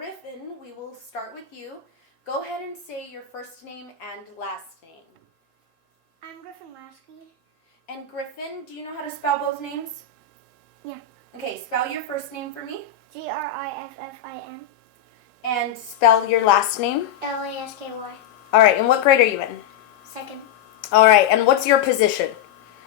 Griffin, we will start with you. Go ahead and say your first name and last name. I'm Griffin Lasky. And Griffin, do you know how to spell both names? Yeah. Okay, spell your first name for me. Griffin. And spell your last name. Lasky. All right, and what grade are you in? Second. All right, and what's your position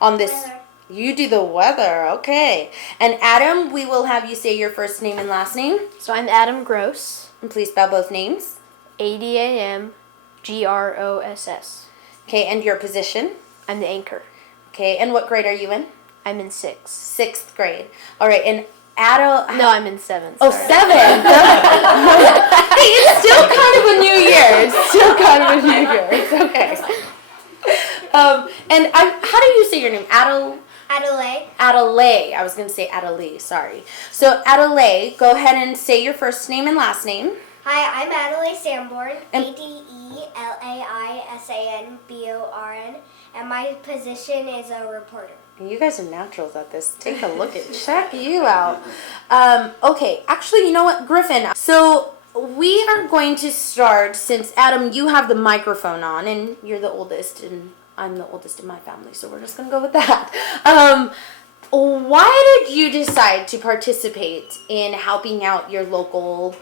on this? Weather. You do the weather, okay. And Adam, we will have you say your first name and last name. So I'm Adam Gross. And please spell both names. ADAMGROSS. Okay, and your position. I'm the anchor. Okay, and what grade are you in? I'm in 6th. 6th grade. All right, and Adam... No, I'm in 7th. Oh, sorry. 7th. Hey, it's still kind of a new year. It's still kind of a new year. It's okay. And how do you say your name? Adelaide. Adelaide. I was going to say Adelaide, sorry. So, Adelaide, go ahead and say your first name and last name. Hi, I'm Adelaide Sanborn. And- ADELAISANBORN. And my position is a reporter. You guys are naturals at this. Take a look check you out. Okay, actually, you know what, Griffin? So we are going to start, since Adam, you have the microphone on, and you're the oldest, and I'm the oldest in my family, so we're just going to go with that. Why did you decide to participate in helping out your local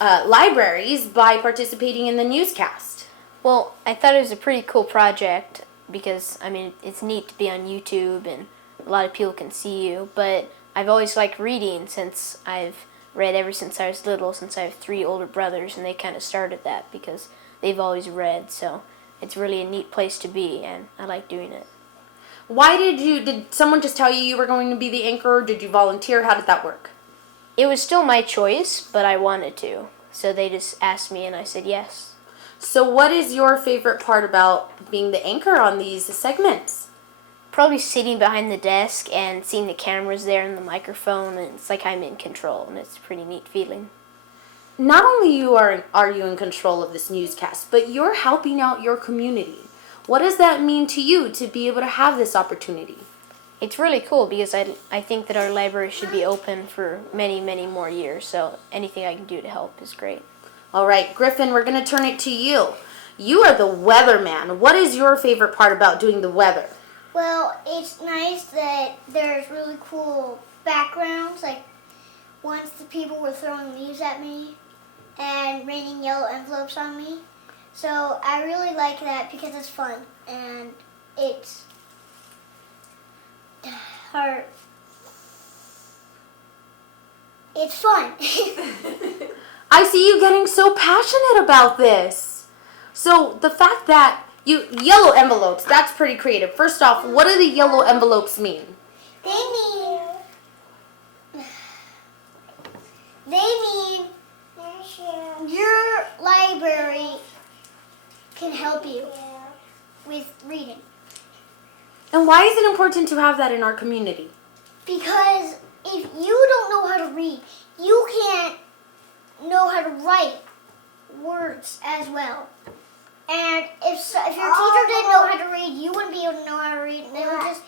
libraries by participating in the newscast? Well, I thought it was a pretty cool project because, I mean, it's neat to be on YouTube and a lot of people can see you, but I've always liked reading since I've read ever since I was little, since I have 3 older brothers, and they kind of started that because they've always read, so it's really a neat place to be, and I like doing it. Why did someone just tell you were going to be the anchor, or did you volunteer? How did that work? It was still my choice, but I wanted to, so they just asked me and I said yes. So what is your favorite part about being the anchor on these segments? Probably sitting behind the desk and seeing the cameras there and the microphone, and it's like I'm in control, and it's a pretty neat feeling. Not only are you in control of this newscast, but you're helping out your community. What does that mean to you to be able to have this opportunity? It's really cool because I think that our library should be open for many, many more years, so anything I can do to help is great. All right, Griffin, we're going to turn it to you. You are the weatherman. What is your favorite part about doing the weather? Well, it's nice that there's really cool backgrounds, like once the people were throwing leaves at me and raining yellow envelopes on me. So I really like that because it's fun and it's hard. It's fun. I see you getting so passionate about this. So the fact that yellow envelopes, that's pretty creative. First off, what do the yellow envelopes mean? They mean your library can help you with reading. And why is it important to have that in our community? Because if you don't know how to read, you can't know how to write words as well. And if your teacher didn't know how to read, you wouldn't be able to know how to read. They would just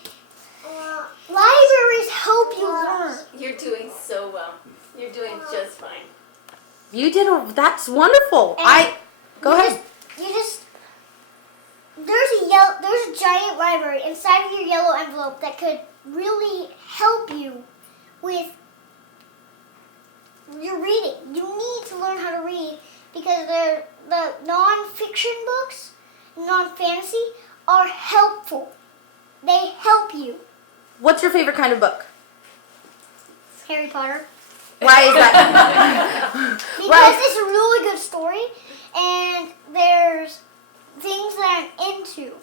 libraries help you learn. You're doing so well. You're doing just fine. That's wonderful. Go ahead. There's a giant library inside of your yellow envelope that could really help you with your reading. You need to learn how to read because the non-fiction books, non-fantasy, are helpful. They help you. What's your favorite kind of book? Harry Potter. Why is that? Because it's a really good story, and there's things that I'm into,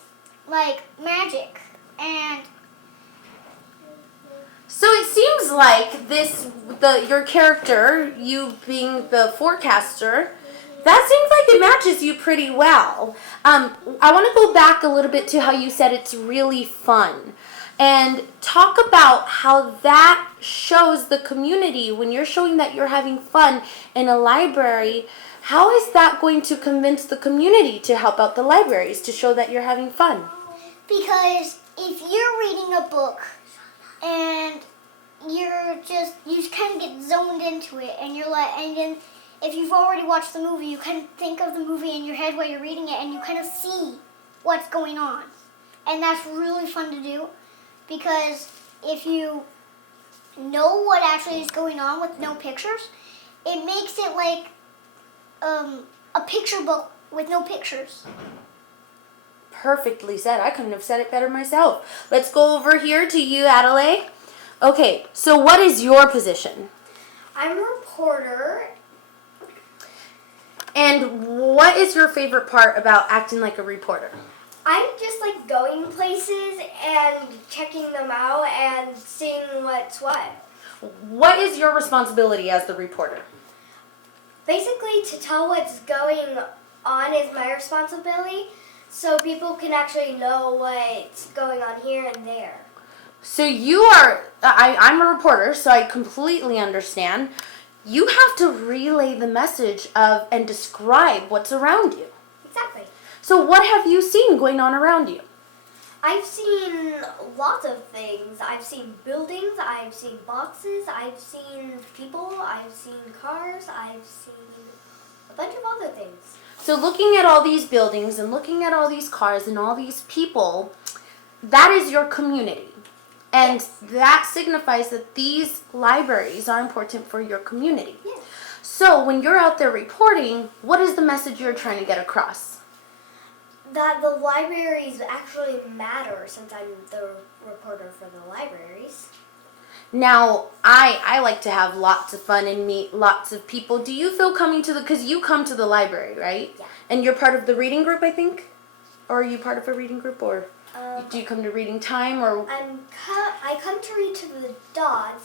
like magic, and So it seems like your character, you being the forecaster, that seems like it matches you pretty well. I want to go back a little bit to how you said it's really fun. And talk about how that shows the community when you're showing that you're having fun in a library. How is that going to convince the community to help out the libraries to show that you're having fun? because if you're reading a book and you kind of get zoned into it, and you're like, and then if you've already watched the movie, you kind of think of the movie in your head while you're reading it, and you kind of see what's going on. And that's really fun to do, because if you know what actually is going on with no pictures, it makes it like a picture book with no pictures. Perfectly said. I couldn't have said it better myself. Let's go over here to you, Adelaide. Okay, so what is your position? I'm a reporter. And what is your favorite part about acting like a reporter? I just like going places and checking them out and seeing what's what. What is your responsibility as the reporter? Basically, to tell what's going on is my responsibility, so people can actually know what's going on here and there. So you are, I'm a reporter, so I completely understand. You have to relay the message of and describe what's around you. Exactly. So what have you seen going on around you? I've seen lots of things. I've seen buildings, I've seen boxes, I've seen people, I've seen cars, I've seen a bunch of other things. So looking at all these buildings and looking at all these cars and all these people, that is your community. And that signifies that these libraries are important for your community. Yes. So when you're out there reporting, what is the message you're trying to get across? That the libraries actually matter, since I'm the reporter for the libraries. Now, I like to have lots of fun and meet lots of people. Do you feel coming to because you come to the library, right? Yeah. And you're part of the reading group, I think? Or are you part of a reading group, or do you come to reading time, or? I come to read to the dogs,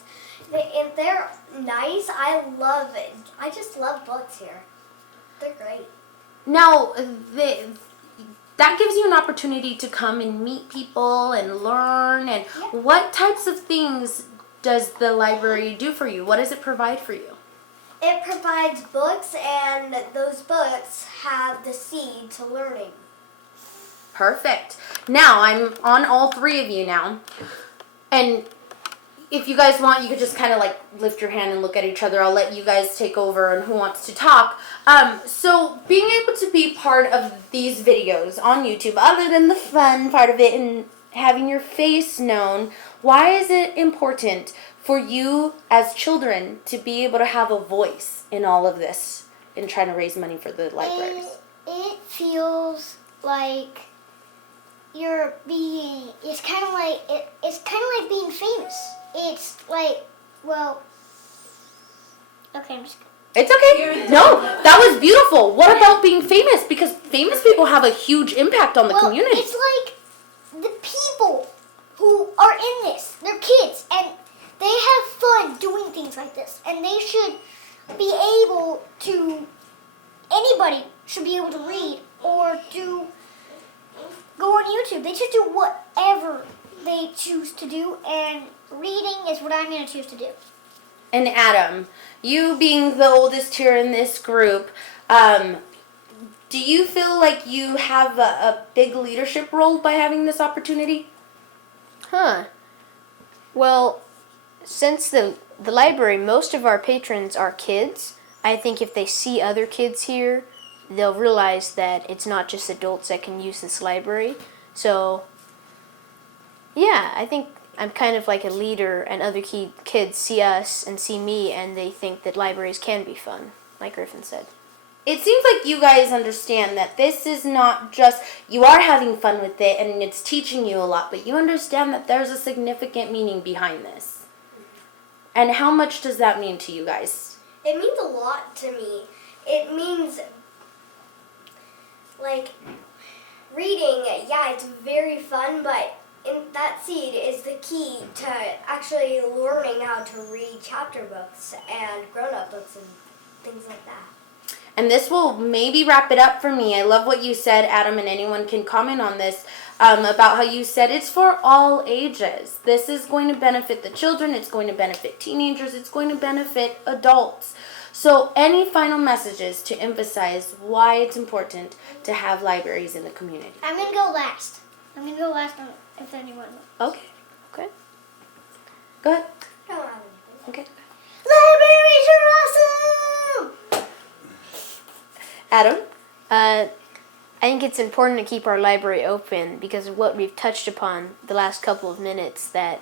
and they're nice. I love it. I just love books here. They're great. Now, that gives you an opportunity to come and meet people and learn. And what types of things does the library do for you? What does it provide for you? It provides books, and those books have the seed to learning. Perfect. Now, I'm on all three of you now. And if you guys want, you could just kind of like lift your hand and look at each other. I'll let you guys take over and who wants to talk. So being able to be part of these videos on YouTube, other than the fun part of it and having your face known, why is it important for you as children to be able to have a voice in all of this in trying to raise money for the libraries? It feels like it's kind of like being famous. It's like, well, okay, I'm just It's okay. No, that was beautiful. What about being famous? Because famous people have a huge impact on the community. It's like the people who are in this. They're kids, and they have fun doing things like this. And they should be able to, anybody should be able to read or go on YouTube. They should do whatever they choose to do, and reading is what I'm going to choose to do. And Adam, you being the oldest here in this group, do you feel like you have a big leadership role by having this opportunity? Well, since the library, most of our patrons are kids, I think if they see other kids here, they'll realize that it's not just adults that can use this library. So, yeah, I think I'm kind of like a leader, and other kids see us and see me, and they think that libraries can be fun, like Griffin said. It seems like you guys understand that this is not just, you are having fun with it and it's teaching you a lot, but you understand that there's a significant meaning behind this. And how much does that mean to you guys? It means a lot to me. It means, like, reading, yeah, it's very fun, but that seed is the key to actually learning how to read chapter books and grown-up books and things like that. And this will maybe wrap it up for me. I love what you said, Adam, and anyone can comment on this, about how you said it's for all ages. This is going to benefit the children, it's going to benefit teenagers, it's going to benefit adults. So any final messages to emphasize why it's important to have libraries in the community? I'm going to go last. If anyone wants. Okay. Go ahead. I don't have anything. Okay. Libraries are awesome! Adam? I think it's important to keep our library open because of what we've touched upon the last couple of minutes, that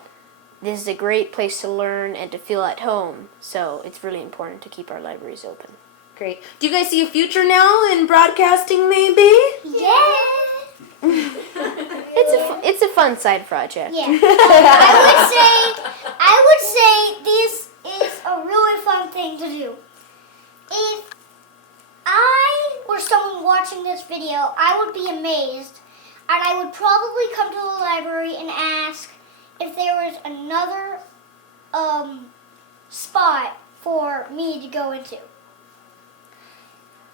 this is a great place to learn and to feel at home. So it's really important to keep our libraries open. Great. Do you guys see a future now in broadcasting, maybe? Yeah. It's a fun side project. Yeah. I would say this is a really fun thing to do. If I were someone watching this video, I would be amazed, and I would probably come to the library and ask if there was another spot for me to go into.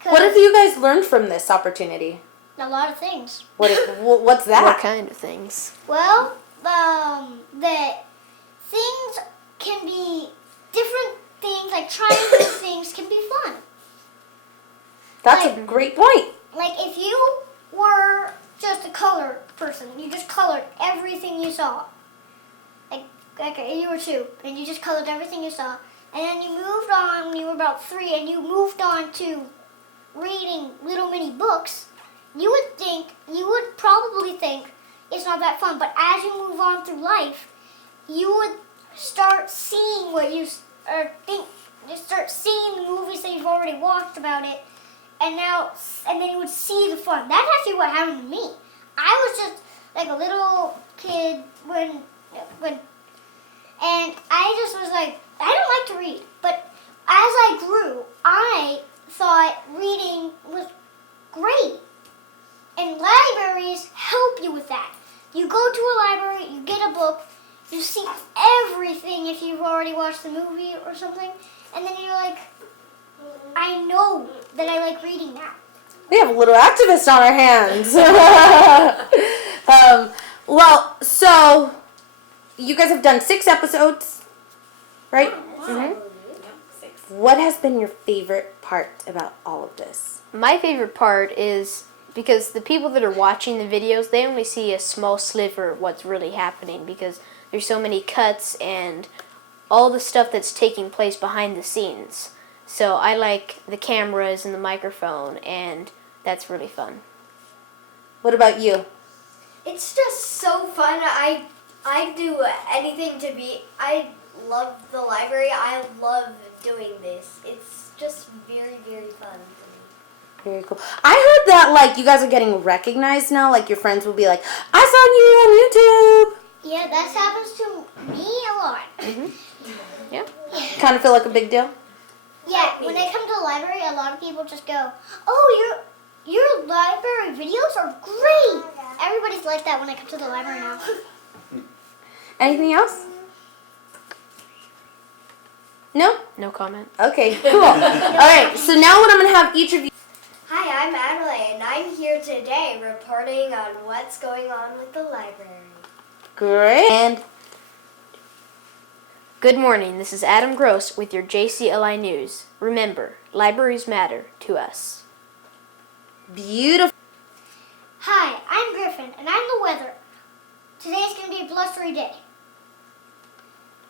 What have you guys learned from this opportunity? A lot of things. What's that? What kind of things? Well, that things can be different things, like trying new things can be fun. That's a great point. Like if you were just a color person, you just colored everything you saw. Like you were 2, and you just colored everything you saw. And then you moved on when you were about 3, and you moved on to reading little mini books. You would probably think it's not that fun. But as you move on through life, you would start seeing what you think. You start seeing the movies that you've already watched about it, and then you would see the fun. That's actually what happened to me. I was just like a little kid when, and I just was like, I don't like to read. But as I grew, I thought reading was great. And libraries help you with that. You go to a library, you get a book, you see everything if you've already watched the movie or something, and then you're like, I know that I like reading now. We have a little activist on our hands. Well, so you guys have done 6 episodes, right? Mm-hmm. What has been your favorite part about all of this? My favorite part is because the people that are watching the videos, they only see a small sliver of what's really happening because there's so many cuts and all the stuff that's taking place behind the scenes. So I like the cameras and the microphone, and that's really fun. What about you? It's just so fun. I do anything to be. I love the library. I love doing this. It's just very, very fun for me. Very cool. I heard that, like, you guys are getting recognized now. Like, your friends will be like, I saw you on YouTube. Yeah, that happens to me a lot. Mm-hmm. Yeah. Kind of feel like a big deal? Yeah, when they come to the library, a lot of people just go, oh, your library videos are great. Everybody's like that when I come to the library now. Anything else? No? No comment. Okay, cool. All right, so now what I'm going to have each of you... Hi, I'm Adelaide, and I'm here today reporting on what's going on with the library. Great. And Good morning, this is Adam Gross with your JCLI News. Remember, libraries matter to us. beautiful. Hi, I'm Griffin, and I'm the weather. Today's going to be a blustery day.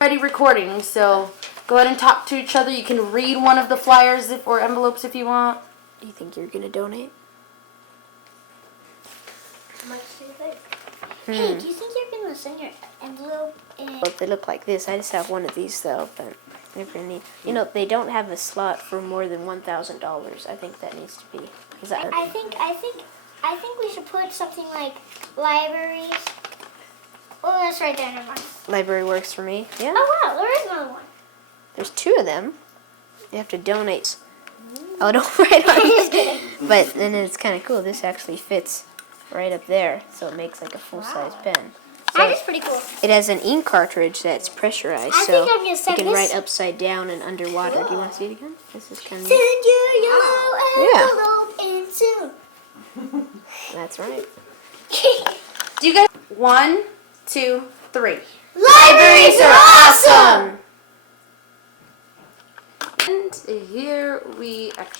Already recording, so go ahead and talk to each other. You can read one of the flyers or envelopes if you want. Do you think you're going to donate? How much do you think? Hey, do you think you're going to send your envelope in? Well, they look like this. I just have one of these, though, but they're pretty neat. You know, they don't have a slot for more than $1,000. I think that needs to be. Is that I think we should put something like libraries. Oh, that's right there. Never mind. library works for me? Yeah. Oh wow, there is another one. There's 2 of them. You have to donate. Oh, don't write on it. But then it's kind of cool. This actually fits right up there, so it makes like a full-size pen. So That is pretty cool. it has an ink cartridge that's pressurized, I so think I'm gonna you send can this. write upside down and underwater. Do you want to see it again? This is kind of Send neat. your yellow Yeah. envelope in soon. That's right. Do you guys... 1, 2, 3. Libraries are awesome. And here we actually...